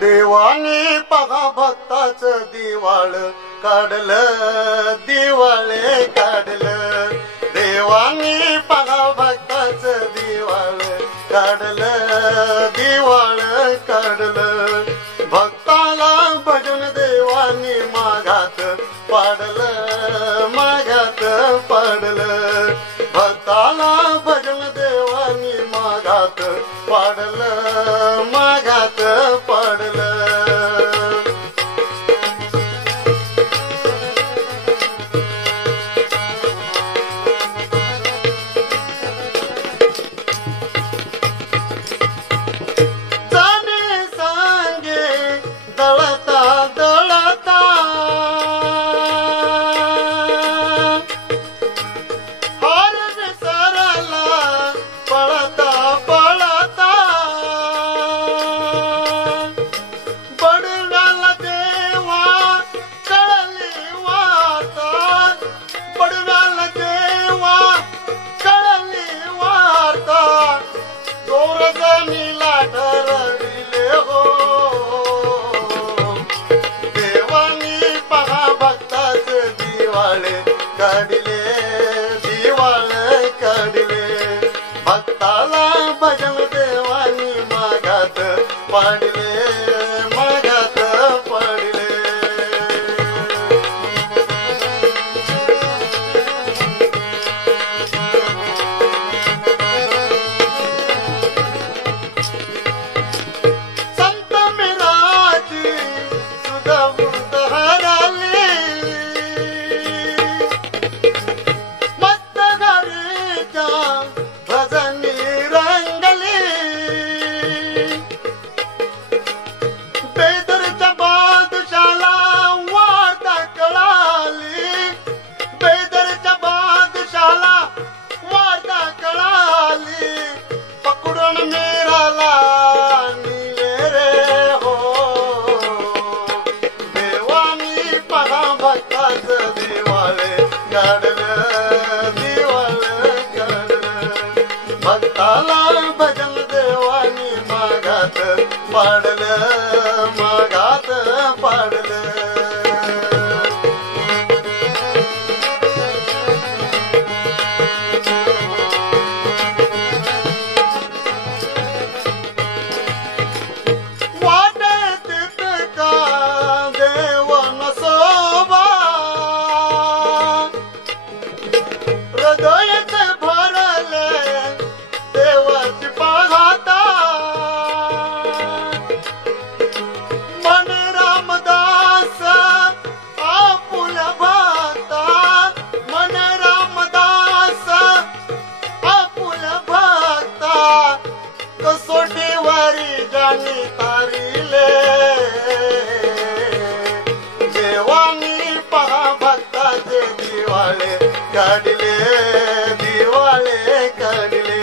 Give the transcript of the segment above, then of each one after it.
देवाने पहा भक्ताचं दिवाळ काढलं, दिवाळे काढलं. देवाने पहा भक्ताचं दिवाळ काढलं, दिवाळ काढलं. भक्ताला भजन देवाने मागात पाडलं, मागात पाडलं. भक्ताला भजन देवाने मागात पाडलं, मागात पाडलं. काढले, दिवाळ काढले. भक्ताला भजन देवानी मागात पाडले, मागात पाडले. संत मिराची सुधा वृद्ध हराली, भजनी रंगली. बेदरच्या बादशाला वार्ता कळाली, बेदरच्या बादशाला वार्ता कळाली. पकडून मीराला नेले रे हो. देवानी पहा भक्ताचं दिवाळे काढलं, भक्ताला भजन देवानी मागात पाडलं, मागात पाडलं. वाटेत का देवन सोबा, हृदयात भरले देवाची पाहता. मन रामदास आपुल्या भक्ता, मन रामदास आपुल्या भक्ता. कसोटीवारी जाणी तारिले, देवानी पहा भक्ताचे दिवाळे काढले, दिवाळे काढले.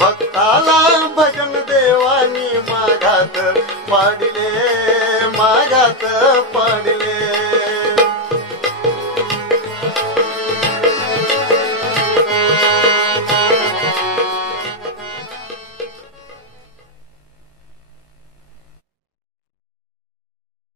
भक्ताला भजन देवानी मागात पाडले, मागात पाडले.